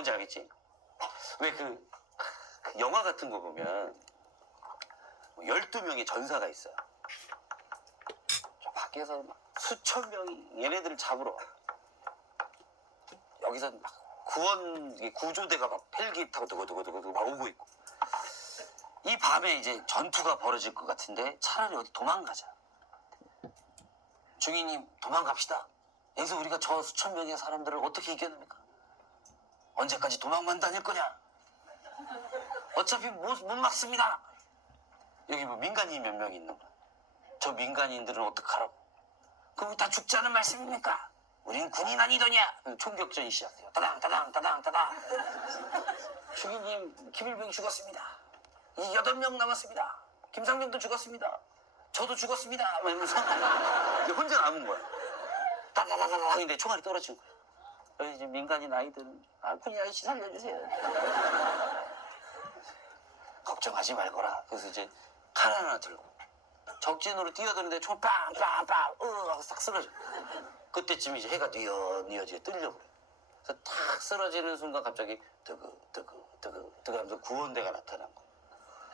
뭔지 알겠지? 왜 그 영화 같은 거 보면 12명의 전사가 있어요. 저 밖에서 막 수천 명이 얘네들을 잡으러 와요. 여기서 막 구원 구조대가 막 헬기 타고 두고두고두고 막 오고 있고 이 밤에 이제 전투가 벌어질 것 같은데 차라리 어디 도망가자. 중위님 도망갑시다. 여기서 우리가 저 수천 명의 사람들을 어떻게 이겨냅니까? 언제까지 도망만 다닐 거냐? 어차피 못, 못 막습니다. 여기 뭐 민간인 몇명 있는 거야. 저 민간인들은 어떡하라고? 그럼 다 죽자는 말씀입니까? 우린 군인 아니더냐? 총격전이 시작돼요. 따당 따당 따당 따당. 주기님 김일병이 죽었습니다. 이 여덟 명 남았습니다. 김상병도 죽었습니다. 저도 죽었습니다. 막 이러면서 혼자 남은 거야. 따다다다다 근데 총알이 떨어지는 거야. 여기 이제 민간인 아이들은 아 군인 아저씨 살려주세요. 걱정하지 말거라. 그래서 이제 칼 하나 들고 적진으로 뛰어드는데 총 빵빵빵 으악 싹 쓰러져. 그때쯤 이제 해가 뉘어뉘어지게 그래. 그래서 탁 쓰러지는 순간 갑자기 뜨그 뜨그 뜨그 뜨그 하면서 구원대가 나타난 거야.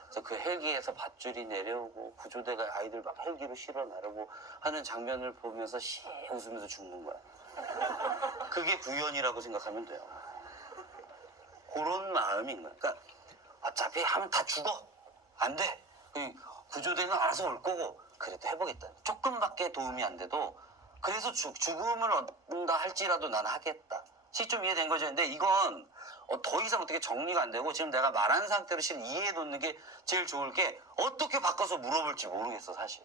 그래서 그 헬기에서 밧줄이 내려오고 구조대가 아이들 막 헬기로 실어 나르고 하는 장면을 보면서 시 웃으면서 죽는 거야. 그게 구현이라고 생각하면 돼요. 그런 마음인 거야. 그러니까 어차피 하면 다 죽어. 안 돼. 그 구조대는 알아서 올 거고 그래도 해보겠다. 조금밖에 도움이 안 돼도 그래서 죽, 죽음을 얻는다 할지라도 난 하겠다. 시좀 이해된 거죠. 근데 이건 어, 더 이상 어떻게 정리가 안 되고 지금 내가 말한 상태로 실은 이해해 놓는 게 제일 좋을 게 어떻게 바꿔서 물어볼지 모르겠어 사실.